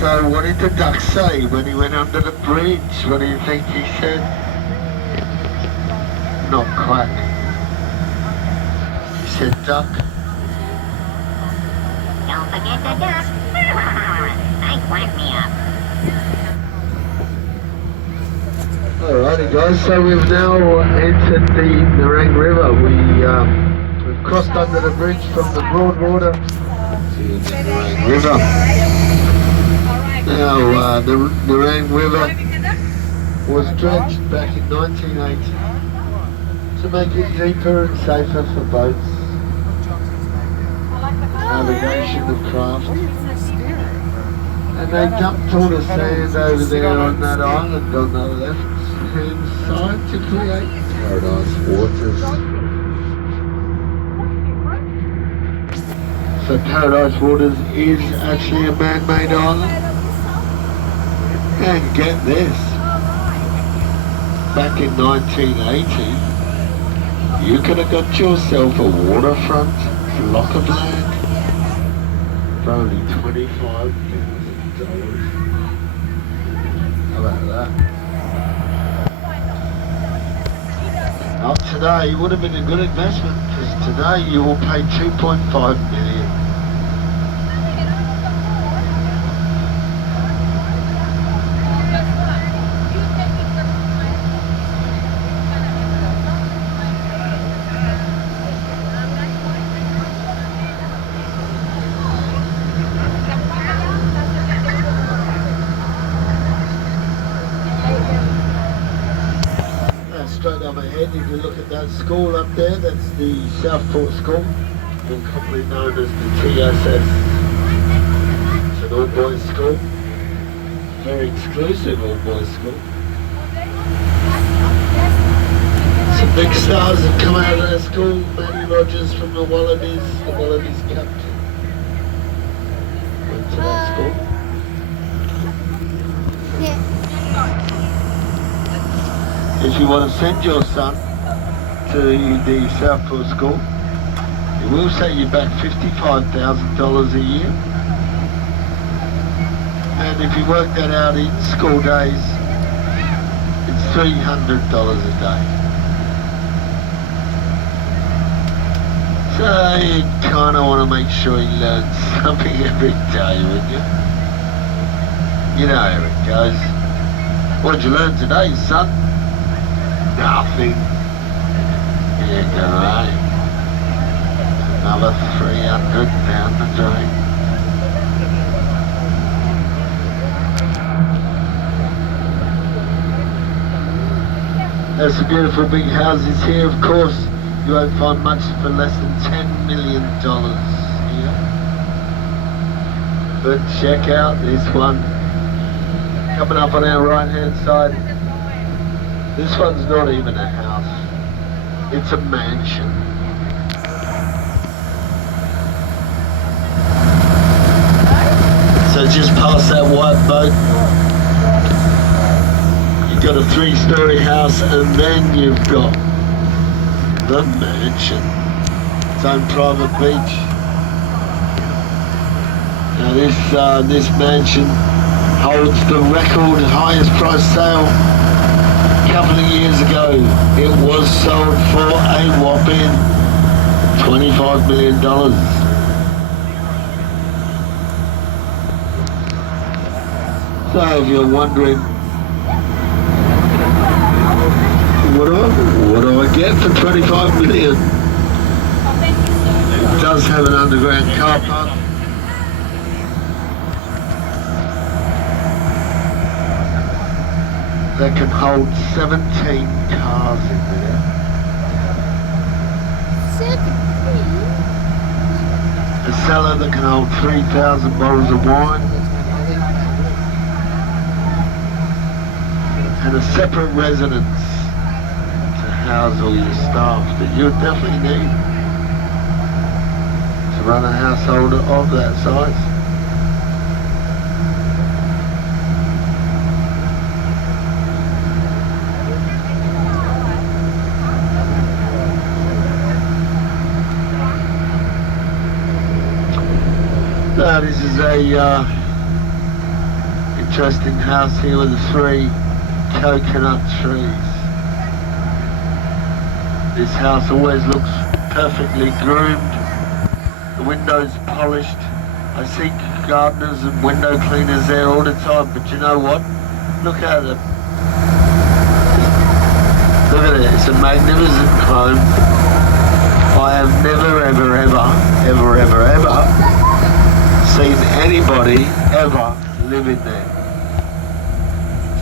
So what did the duck say when he went under the bridge? What do you think he said? Not quack. He said duck. Don't forget the duck. They quack me up. Alrighty guys, so we've now entered the Nerang River. We've crossed under the bridge from the Broadwater to the Nerang River. Now the Nerang River was dredged back in 1980 to make it deeper and safer for boats, navigation of craft. And they dumped all the sand over there on that island on the left hand side to create Paradise Waters. So Paradise Waters is actually a man-made island. And get this, back in 1980, you could have got yourself a waterfront block of land for only $25,000. How about that? Not today, it would have been a good investment, because today you will pay $2.5 million. Straight up ahead, if you look at that school up there, that's the Southport School, more commonly known as the TSS. It's an all-boys school, very exclusive all-boys school. Some big stars have come out of that school. Matty Rogers from the Wallabies captain, went to that school. If you want to send your son to the Southport School, it will set you back $55,000 a year. And if you work that out in school days, it's $300 a day. So you kind of want to make sure you learn something every day, wouldn't you? You know how it goes. What did you learn today, son? Nothing. Yeah, go right. Another 300 down the drain. There's some beautiful big houses here, of course. You won't find much for less than $10 million here. But check out this one. Coming up on our right hand side. This one's not even a house, it's a mansion. So just past that white boat, you've got a 3-story house, and then you've got the mansion. Its own private beach. Now this mansion holds the record highest price sale. A couple of years ago, it was sold for a whopping $25 million. So if you're wondering, what do I get for $25 million? It does have an underground car park. That can hold 17 cars in there. 17? A cellar that can hold 3,000 bottles of wine. And a separate residence to house all your staff that you would definitely need to run a household of that size. This is a interesting house here with the 3 coconut trees. This house always looks perfectly groomed. The windows polished. I see gardeners and window cleaners there all the time, but you know what? Look at it. Look at it, it's a magnificent home. I have never ever seen anybody ever live in there.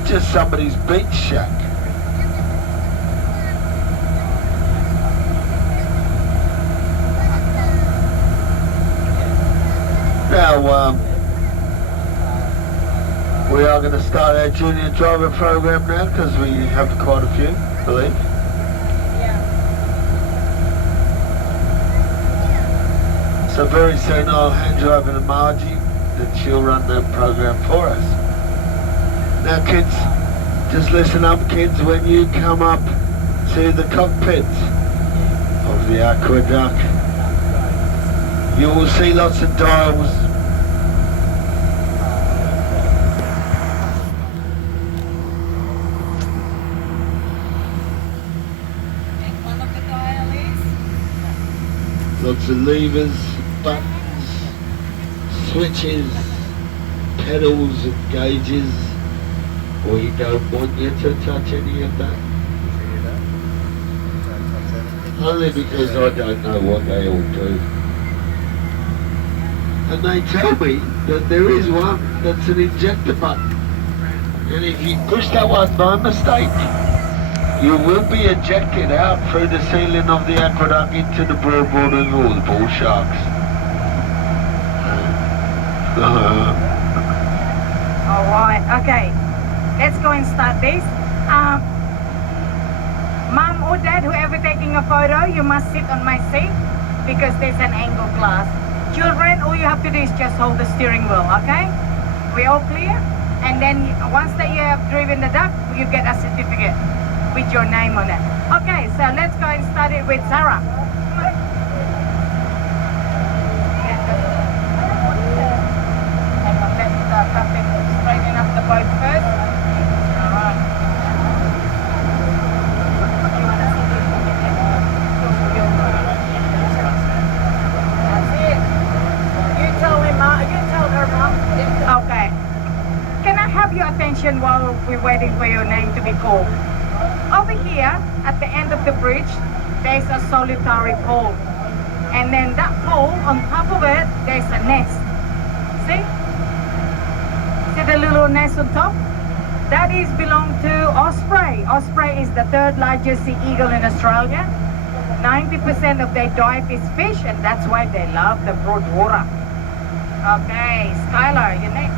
It's just somebody's beach shack. Now, we are going to start our junior driver program now because we have quite a few, I believe. So very soon I'll hand you over to Margie and she'll run that program for us. Now kids, just listen up kids, when you come up to the cockpit of the Aqua Duck, you will see lots of dials. Lots of levers, buttons, switches, pedals and gauges. We don't want you to touch any of that. Only because I don't know what they all do. And they tell me that there is one that's an ejector button. And if you push that one by mistake, you will be ejected out through the ceiling of the Aqua Duck into the broadboard of all the bull sharks. Alright, okay. Let's go and start this. Mom or Dad, whoever taking a photo, you must sit on my seat because there's an angle glass. Children, all you have to do is just hold the steering wheel, okay? We all clear? And then once that you have driven the duck, you get a certificate with your name on it. Okay, so let's go and start it with Sarah. Straighten up the boat first. Alright. You want to see this? That's it. You tell him, you tell her, Mom. Okay. Can I have your attention while we're waiting for your name to be called? Over here, at the end of the bridge, there's a solitary pole. And then that pole, on top of it, there's a nest. See? See the little nest on top? That is belong to osprey. Osprey is the 3rd largest sea eagle in Australia. 90% of their diet is fish, and that's why they love the broad water. Okay, Skylar, you're next.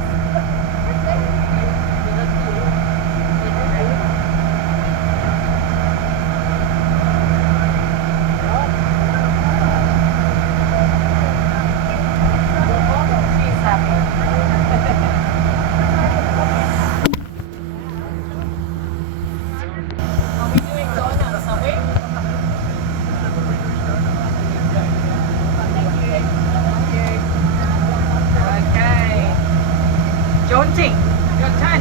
Jonesy, your turn.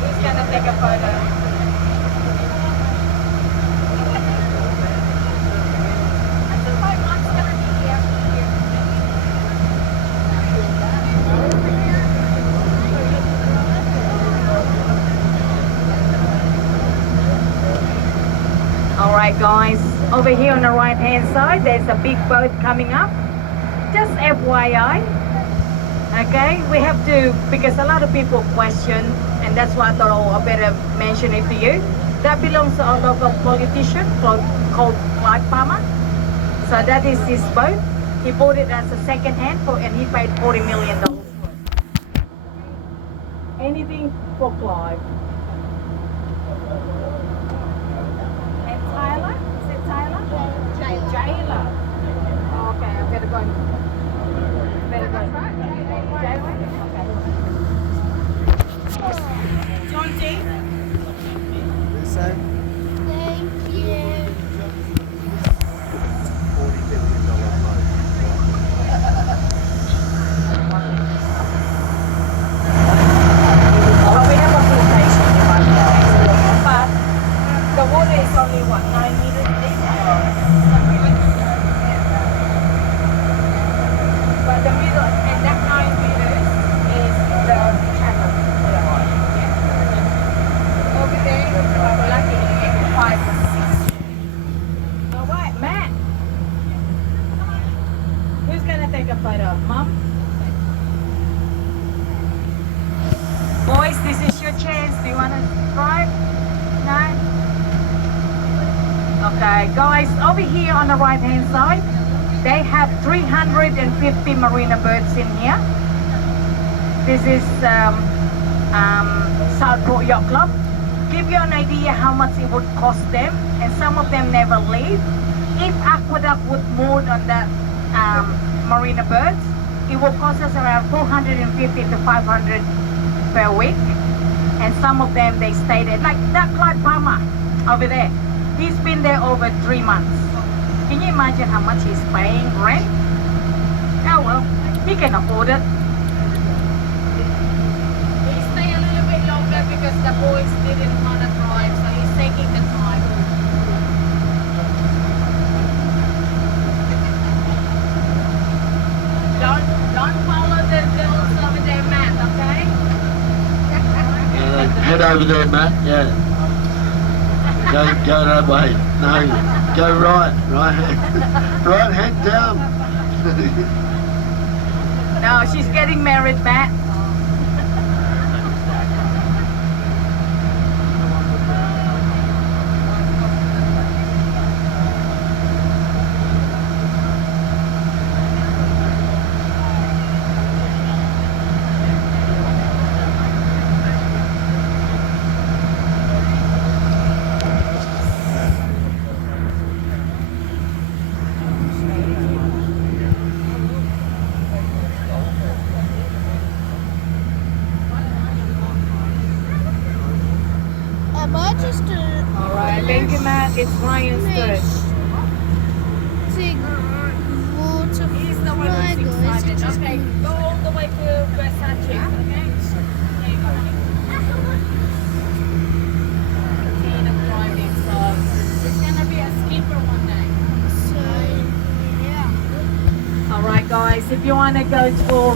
Who's gonna take a photo? I think my mom's gonna be here. Alright guys, over here on the right hand side there's a big boat coming up. Just FYI. Okay, we have to, because a lot of people question, and that's why I thought, oh, I better mention it to you. That belongs to a local politician called Clyde Palmer. So that is his boat. He bought it as a second hand and he paid $40 million for it. Anything for Clyde. And Tyler? Is it Tyler? Jayla. Okay, I better go. Better go. John T. This side? Thank you. $40 billion boat. Okay, guys, over here on the right hand side, they have 350 marina birds in here. This is Southport Yacht Club. Give you an idea how much it would cost them, and some of them never leave. If Aqua Duck would moor on that marina birds, it will cost us around 450 to 500 per week. And some of them, they stay there. Like that Clyde Palmer over there. He's been there over 3 months. Can you imagine how much he's paying rent? Oh well, he can afford it. He stay a little bit longer because the boys didn't want to drive, so he's taking the time. Don't follow the girls over there, Matt, okay? Head over there, Matt. Yeah. Go that way. No, go right hand. Right hand down. No, she's getting married, Matt. Alright, thank you, Matt. It's Ryan's turn. Big water He's the one who's excited. Okay, go all the way to Versace. Okay? There you go, honey. Keen of driving, so it's gonna be a skipper one day. Alright, guys, if you wanna go for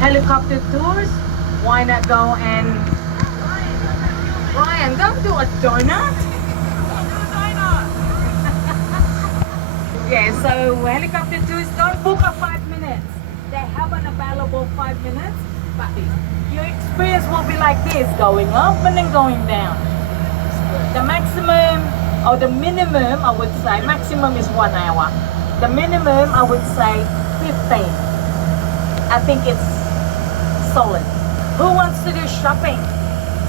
helicopter tours, why not go and Ryan, don't do a donut. Yeah, so helicopter tours, don't book a 5 minutes. They have an available 5 minutes, but your experience will be like this, going up and then going down. The maximum, or the minimum, I would say, maximum is 1 hour. The minimum, I would say, 15. I think it's solid. Who wants to do shopping?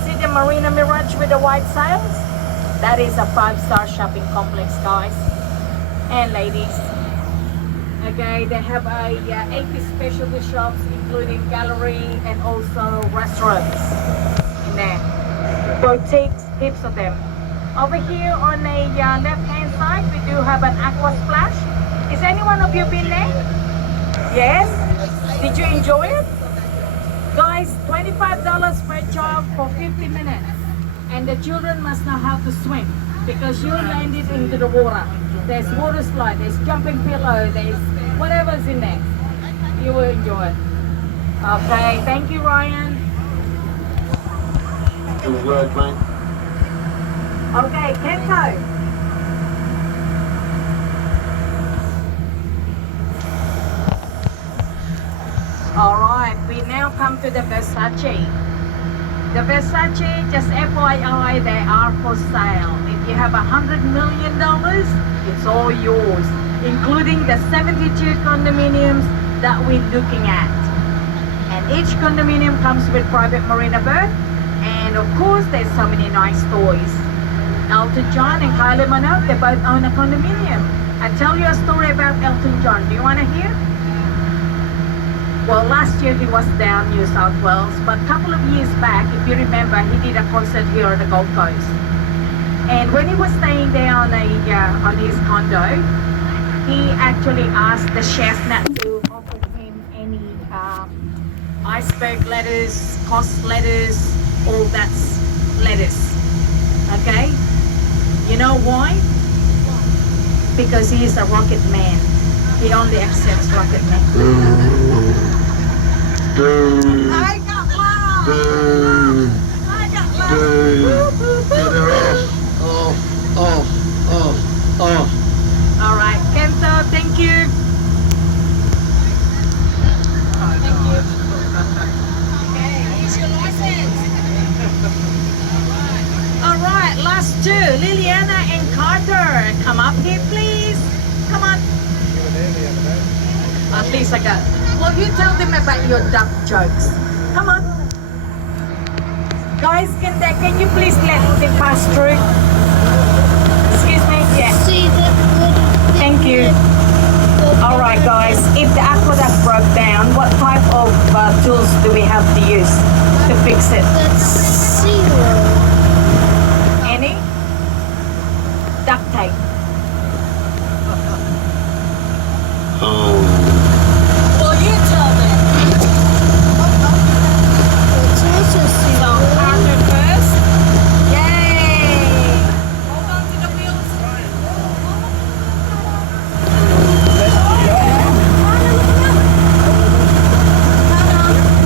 See the Marina Mirage with the white sails? That is a 5-star shopping complex, guys and ladies. Okay, they have 80 specialty shops, including gallery and also restaurants in there. Boutiques, heaps of them. Over here on the left-hand side, we do have an aqua splash. Is anyone of you been there? Yes? Did you enjoy it? Guys, $25 per child for 50 minutes. And the children must know how to swim because you landed into the water. There's water slide, there's jumping pillow, there's whatever's in there. You will enjoy it. Okay, thank you, Ryan. Good work, mate. Okay, Kento. Alright, we now come to the Versace. The Versace, just FYI, they are for sale. If you have $100 million, it's all yours, including the 72 condominiums that we're looking at. And each condominium comes with private marina berth, and of course, there's so many nice toys. Elton John and Kylie Minogue, they both own a condominium. I tell you a story about Elton John. Do you want to hear? Well, last year he was down New South Wales, but a couple of years back, if you remember, he did a concert here on the Gold Coast. And when he was staying there on his condo, he actually asked the chef not to offer him any iceberg lettuce, cost lettuce, all that's lettuce. Okay? You know why? Because he is a rocket man. He only accepts rocket men. I got love! I got love! Get her off. Alright, Kento, thank you. Thank you. Okay, here's your license. Alright, last too. Liliana and Carter, come up here, please. Come on. At least I got. Well, you tell them about your duck jokes. Come on. Guys, can you please let them pass through? Excuse me. Yeah. See the Thank you. All right, guys. If the Aqua Duck broke down, what type of tools do we have to use to fix it? That's 0. Any? Duct tape. Oh. Well, you tell them. It's also So, 0. Carter first. Yay! Hold on to the wheels.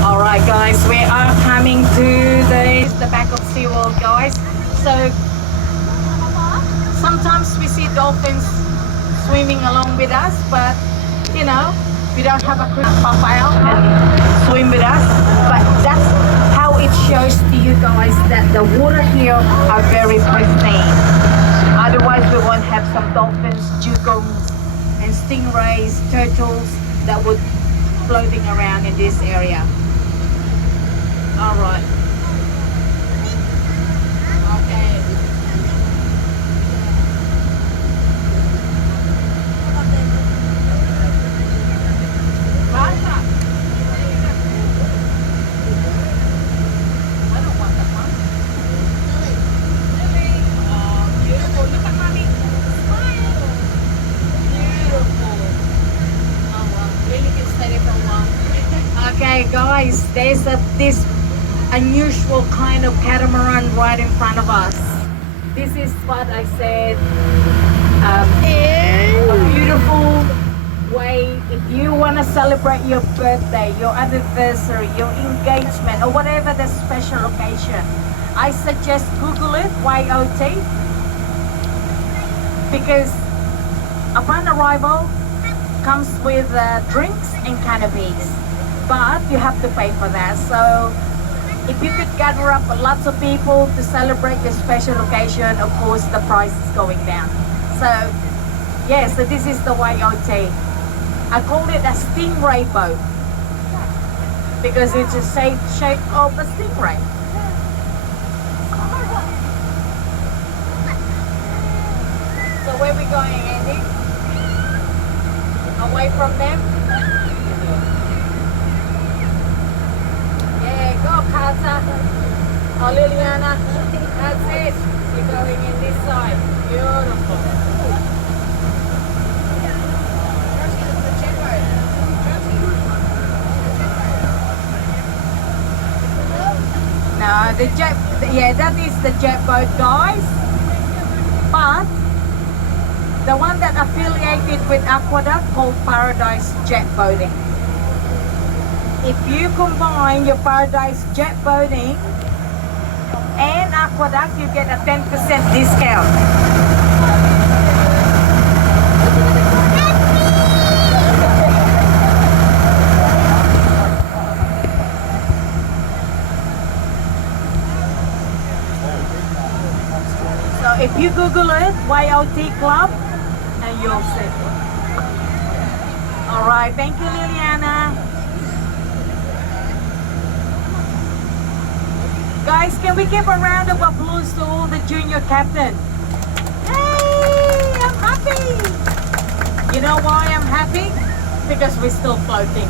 All right, guys, we are coming to the back of SeaWorld, guys. So, sometimes we see dolphins swimming along with us, but you know, we don't have a crew pop out and swim with us. But that's how it shows to you guys that the water here are very pristine. Otherwise, we won't have some dolphins, dugongs, and stingrays, turtles that would floating around in this area. All right. Okay. Martha. I don't want that one. Lily. Oh, beautiful. Look at mommy. Smile. Beautiful. Oh, wow. Lily can stay there for a while. Okay, guys. There's this unusual kind of catamaran right in front of us. This is what I said. A beautiful way if you want to celebrate your birthday, your anniversary, your engagement, or whatever the special occasion. I suggest Google it, YOT, because upon arrival comes with drinks and canopies, but you have to pay for that. So if you could gather up lots of people to celebrate the special occasion, of course the price is going down. So yeah, so this is the YOT. I call it a stingray boat because it's a shape of a stingray. So where are we going, Andy? Away from them? Yeah, go Carter. Oh, Liliana. That's it. You're going in this side. Beautiful. No, the jet, yeah, that is the jet boat, guys. But the one that affiliated with Aqua Duck called Paradise Jet Boating. If you combine your Paradise Jet Boating and Aqua Duck, you get a 10% discount. So if you Google it, YOT Club, and you'll see. All right, thank you, Liliana. Guys, can we give a round of applause to all the junior captain? Hey, I'm happy. You know why I'm happy? Because we're still floating.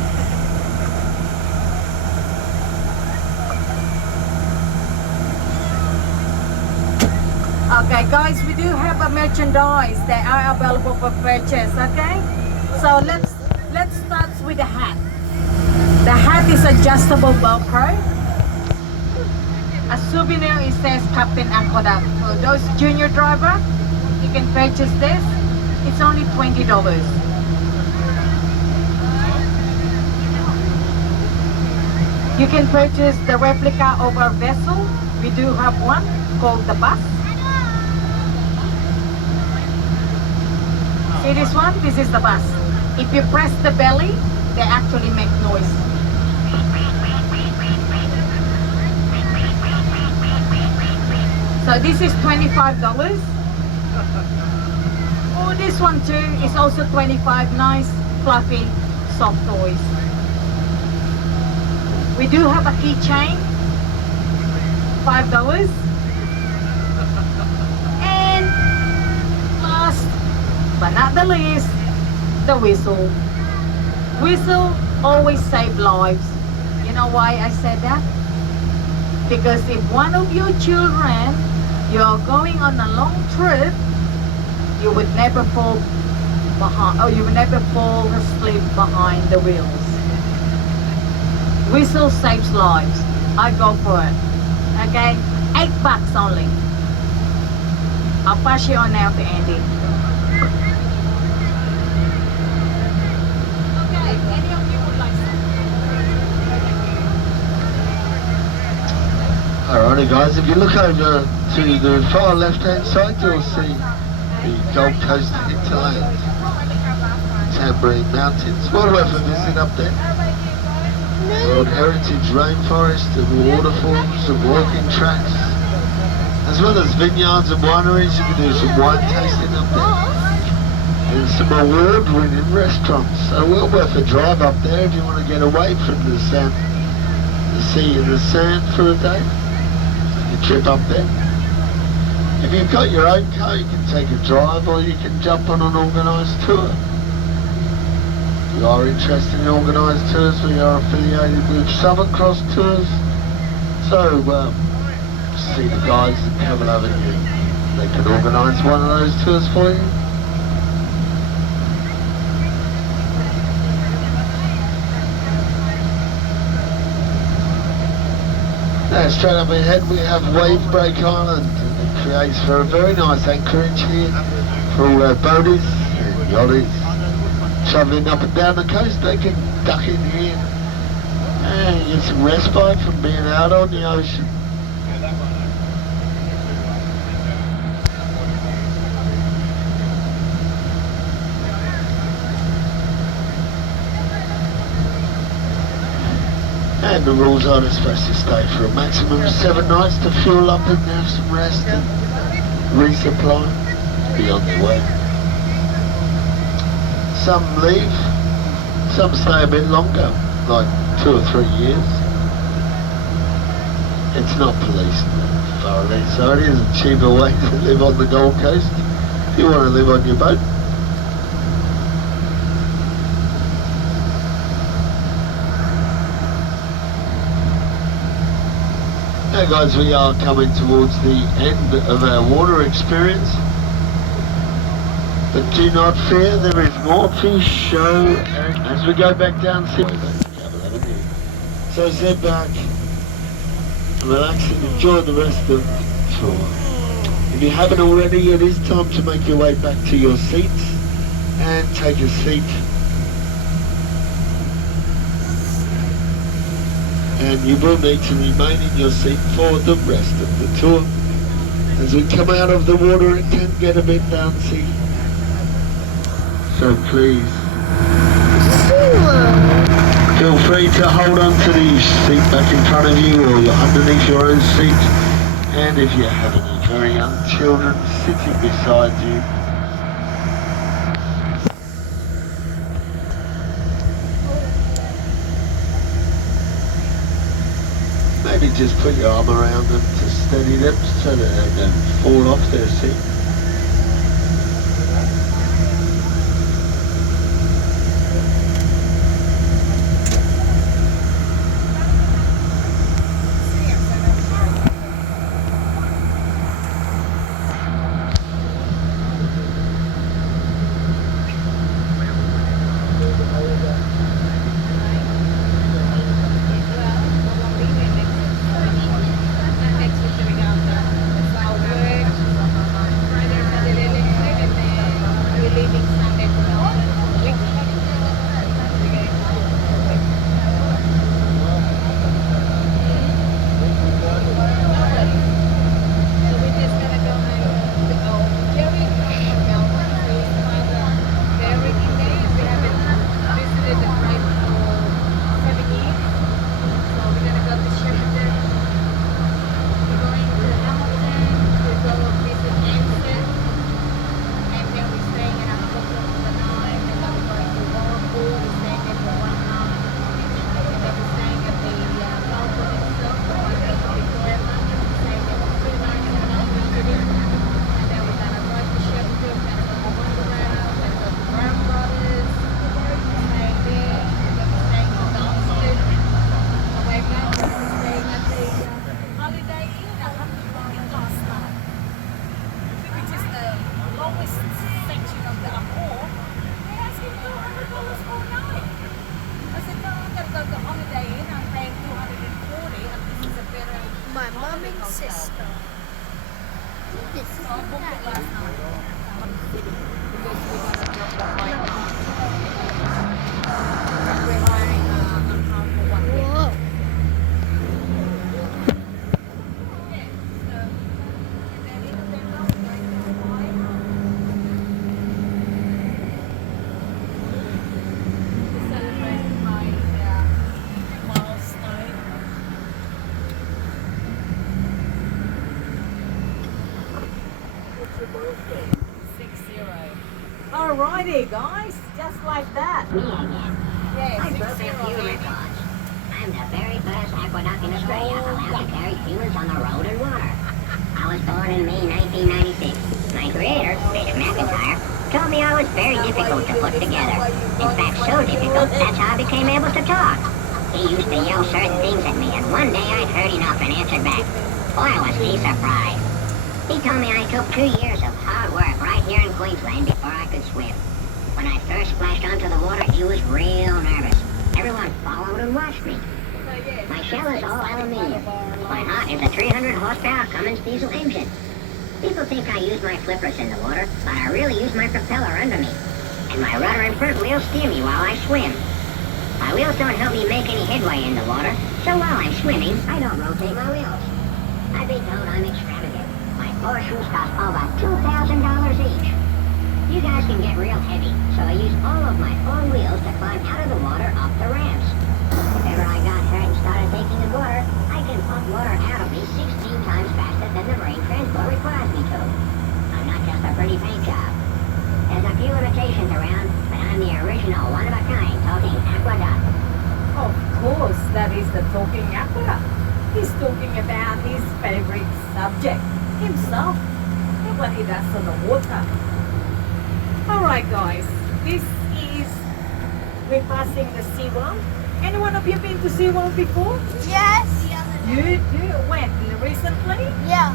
Okay, guys, we do have a merchandise that are available for purchase. Okay, so let's start with the hat. The hat is adjustable Velcro. A souvenir, it says Captain Aqua Duck. So those junior driver, you can purchase this. It's only $20. You can purchase the replica of our vessel. We do have one called the bus. See this one? This is the bus. If you press the belly, they actually make noise. So this is $25. Oh, this one too is also 25. Nice, fluffy, soft toys. We do have a keychain, $5. And last but not the least, the whistle. Whistle always save lives. You know why I said that? Because if one of your children, you're going on a long trip, you would never fall behind, or you would never fall asleep behind the wheels. Whistle saves lives. I go for it. Okay, $8 only. I'll pass you on now to Andy. Okay, any of you would like some? Alrighty guys, if you look over to the far left hand side, you'll see the Gold Coast hinterland, Tambourine Mountains. Well worth a visit up there. World Heritage Rainforest and waterfalls and walking tracks, as well as vineyards and wineries. You can do some wine tasting up there. And some award-winning restaurants. So well worth a drive up there if you want to get away from the sand, the sea and the sand for a day. Take a trip up there. If you've got your own car, you can take a drive or you can jump on an organised tour. If you are interested in organised tours, we are affiliated with Southern Cross Tours. So see the guys that come over here. They can organise one of those tours for you. Now straight up ahead we have Wave Break Island, and it creates for a very nice anchorage here for all our boaties and yachties travelling up and down the coast. They can duck in here and get some respite from being out on the ocean. And the rules are they're supposed to stay for a maximum of 7 nights to fuel up and have some rest and resupply, be on their way. Some leave, some stay a bit longer, like 2 or 3 years. It's not policed thoroughly, so it is a cheaper way to live on the Gold Coast if you want to live on your boat. Now guys, we are coming towards the end of our water experience, but do not fear, there is more to show as we go back down so sit back, relax and enjoy the rest of the tour. If you haven't already, it is time to make your way back to your seats and take a seat. And you will need to remain in your seat for the rest of the tour. As we come out of the water, it can get a bit bouncy. So please, feel free to hold on to the seat back in front of you or you're underneath your own seat. And if you have any very young children sitting beside you, maybe just put your arm around them to steady them so that they don't fall off their seat. Whoa. Alrighty, guys, just like that. Me again. Yeah, I broke a 6-0, few baby. records. I'm the very first Aqua Duck in Australia allowed to carry humans on the road and water. I was born in May 1996. My creator, Mitch McIntyre, told me I was very difficult to put together. In fact, so difficult, that's how I became able to talk. He used to yell certain things at me, and one day I'd heard enough and answered back. Boy, was he surprised. He told me I took 2 years of hard work right here in Queensland before I could swim. When I first splashed onto the water, he was real nervous. Everyone followed and watched me. My shell is all aluminium. My heart is a 300 horsepower Cummins diesel engine. People think I use my flippers in the water, but I really use my propeller under me. And my rudder and front wheels steer me while I swim. My wheels don't help me make any headway in the water, so while I'm swimming, I don't rotate my wheels. I've been told I'm extravagant. My 4 shoes cost over $2,000 each. You guys can get real heavy, so I use all of my 4 wheels to climb out of the water up the ramps. If ever I got hurt and started taking the water, I can pump water out of me 16 times faster than the marine transport requires me to. I'm not just a pretty paint job. There's a few limitations around, but I'm the original one-of-a-kind talking Aqua Duck. Of course, that is the talking Aqua Duck. He's talking about his favorite subject, himself, and what he does on the water. Alright guys, this is, we're passing the SeaWorld. Anyone of you been to SeaWorld before? Yes. You do? When? Recently? Yeah.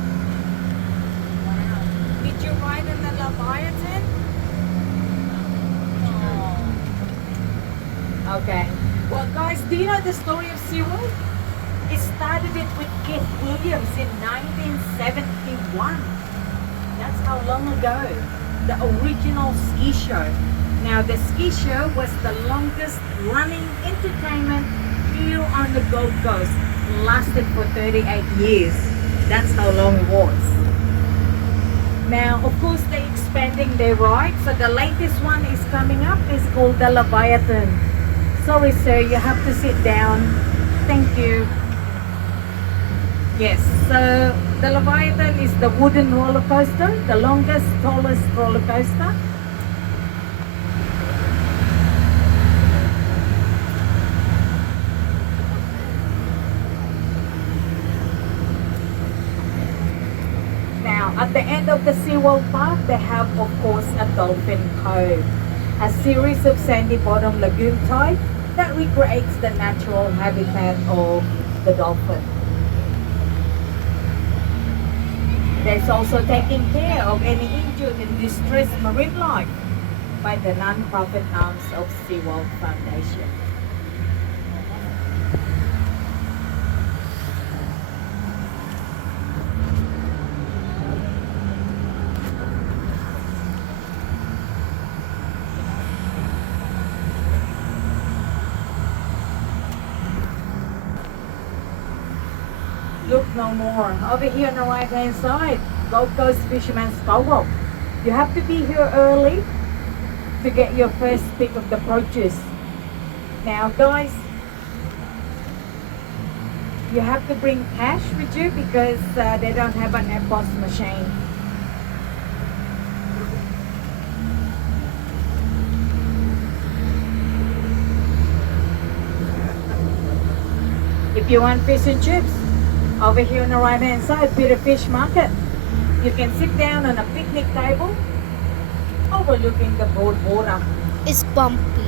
Did you ride in the Leviathan? Okay. Well guys, do you know the story of SeaWorld? It started it with Keith Williams in 1971. That's how long ago. The original ski show. Now the ski show was the longest running entertainment here on the Gold Coast. Lasted for 38 years. That's how long it was. Now of course they're expanding their ride. So the latest one is coming up. It's called the Leviathan. Sorry sir, you have to sit down. Thank you. Yes, so the Leviathan is the wooden roller coaster, the longest, tallest roller coaster. Now, at the end of the SeaWorld Park, they have, of course, a Dolphin Cove, a series of sandy bottom lagoon type that recreates the natural habitat of the dolphin. There's also taking care of any injured and distressed marine life by the non-profit arms of SeaWorld Foundation. Look no more. Over here on the right hand side, Gold Coast Fisherman's Co-op. You have to be here early to get your first pick of the produce. Now guys, you have to bring cash with you because they don't have an EPOS machine. If you want fish and chips, over here on the right hand side, Peter Fish Market. You can sit down on a picnic table overlooking the broad water. It's bumpy.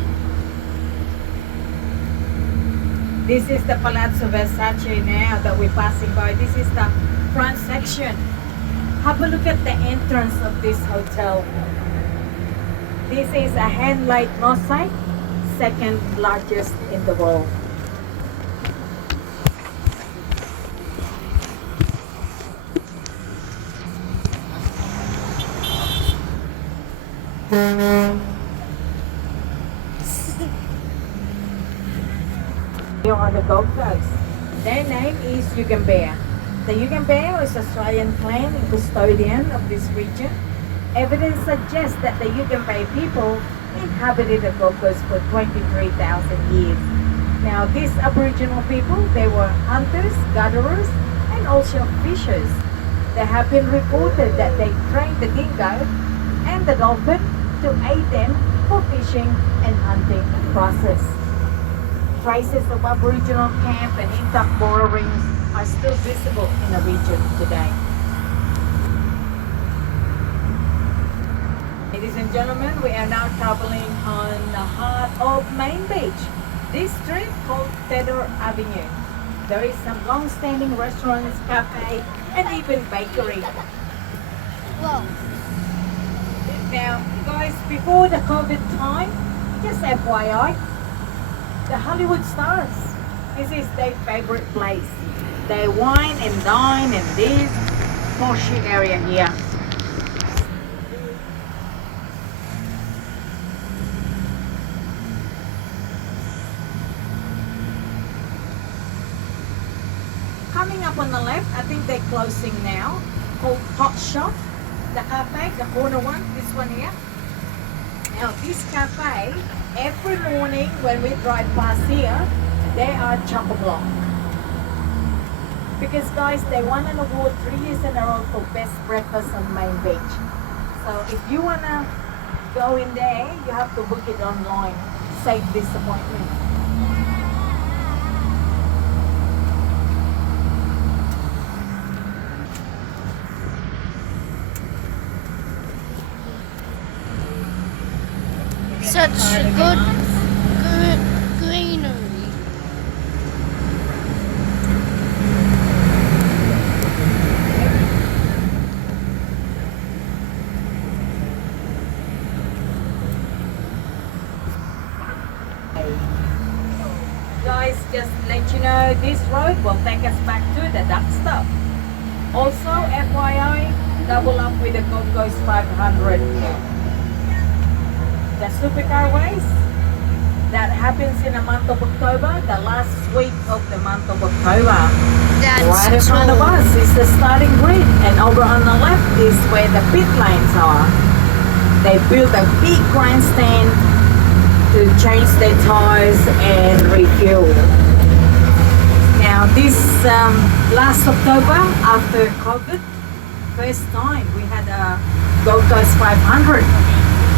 This is the Palazzo Versace now that we're passing by. This is the front section. Have a look at the entrance of this hotel. This is a hand-laid mosaic, second largest in the world. Here on the Gold Coast. Their name is Yugan Bear. The Yugan Bear is Australian clan and custodian of this region. Evidence suggests that the Yugan Bay people inhabited the Gold Coast for 23,000 years. Now, these Aboriginal people, they were hunters, gatherers, and also fishers. They have been reported that they trained the dingo and the dolphin to aid them for fishing and hunting process. Traces of Aboriginal camp and intact borrowings are still visible in the region today. Ladies and gentlemen, we are now traveling on the heart of Main Beach. This street called Tedder Avenue. There is some long-standing restaurants, cafe, and even bakery. Whoa. Now, guys, before the COVID time, just FYI, the Hollywood stars, this is their favorite place. They wine and dine in this poshy area here. Coming up on the left, I think they're closing now, called Hot Shot. The cafe, the corner one, this one here. Now this cafe, every morning when we drive past here, they are chock-a-block. Because guys, they won an award 3 years in a row for best breakfast on Main Beach. So if you wanna go in there, you have to book it online. Save disappointment. Such good greenery. Guys, just let you know, this road will take us back to the duck stop. Also, FYI, double up with the Gold Coast 500. The supercar race that happens in the month of October, the last week of the month of October. Right in front of us is the starting grid, and over on the left is where the pit lanes are. They built a big grandstand to change their tires and refuel. Now this last October, after COVID, first time we had a Gold Coast 500.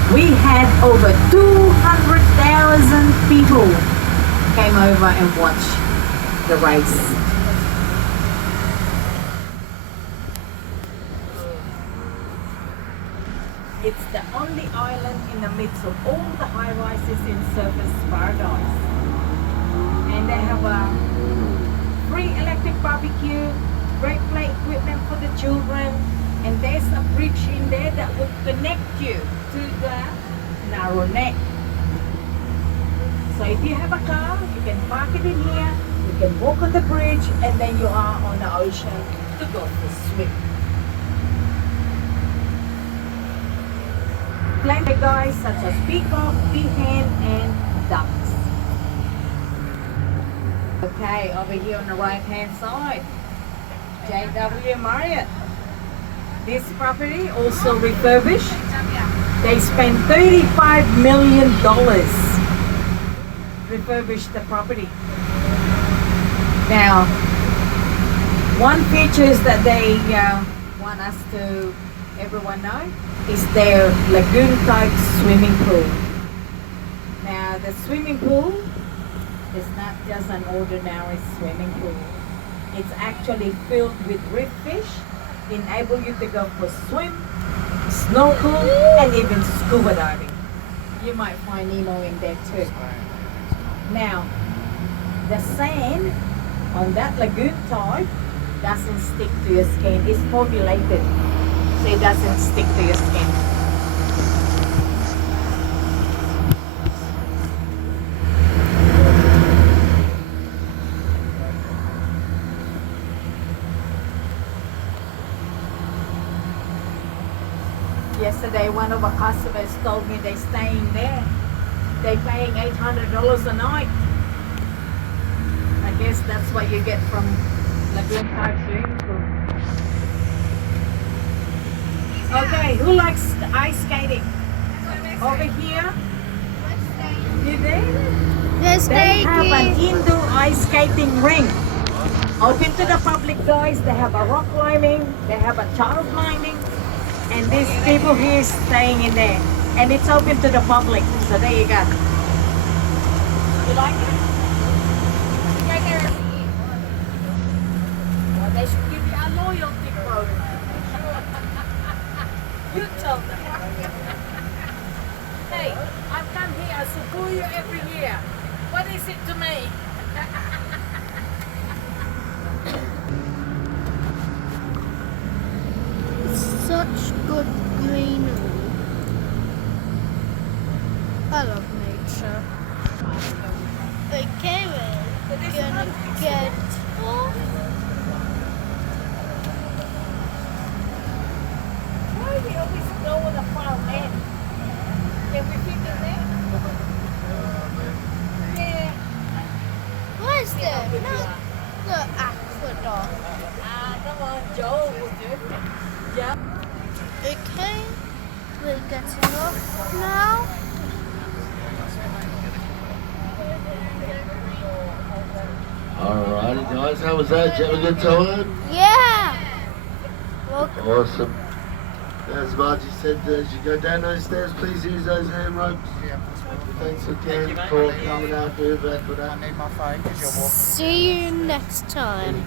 We had over 200,000 people came over and watched the race. It's the only island in the midst of all the high rises in Surfers Paradise. And they have a free electric barbecue, great play equipment for the children, and there's a bridge in there that would connect you to the narrow neck. So if you have a car, you can park it in here, you can walk on the bridge, and then you are on the ocean to go for a swim. Plenty of guys such as peacock, peahen, and ducks. Okay, over here on the right hand side, JW Marriott. This property also refurbished. They spent $35 million refurbish the property. Now, one features that they want us to everyone know is their lagoon type swimming pool. Now, the swimming pool is not just an ordinary swimming pool. It's actually filled with reef fish, enable you to go for swim, snorkel, and even scuba diving. You might find Nemo in there too. Now, the sand on that lagoon type doesn't stick to your skin. It's formulated, so it doesn't stick to your skin. Yesterday, one of our customers told me they're staying there. They're paying $800 a night. I guess that's what you get from Lagoon Park swimming pool. Okay, who likes ice skating? Over here? You there? Yes, They have an thank you. indoor ice skating rink. Open to the public, guys. They have a rock climbing, they have a child climbing, and these people here staying in there. And it's open to the public. So there you go. You like it? Right there. Well, they should give you a loyalty code. You tell them. Hey, I've come here. I support you every year. What is it to me? Such good greenery. I love nature. Okay, we're gonna get off. Why do we always go on the far end? Can we fit in there? Yeah. What is there? Not the Aqua Duck. Come on, Joe. Yeah. Okay, we're getting off now. Alrighty guys, how was that? Did you have a good time? Yeah. Look, Awesome. As Margie said, as you go down those stairs, please use those hand ropes. Thanks again for coming out here back with I that. need my phone because you're walking. see you next time.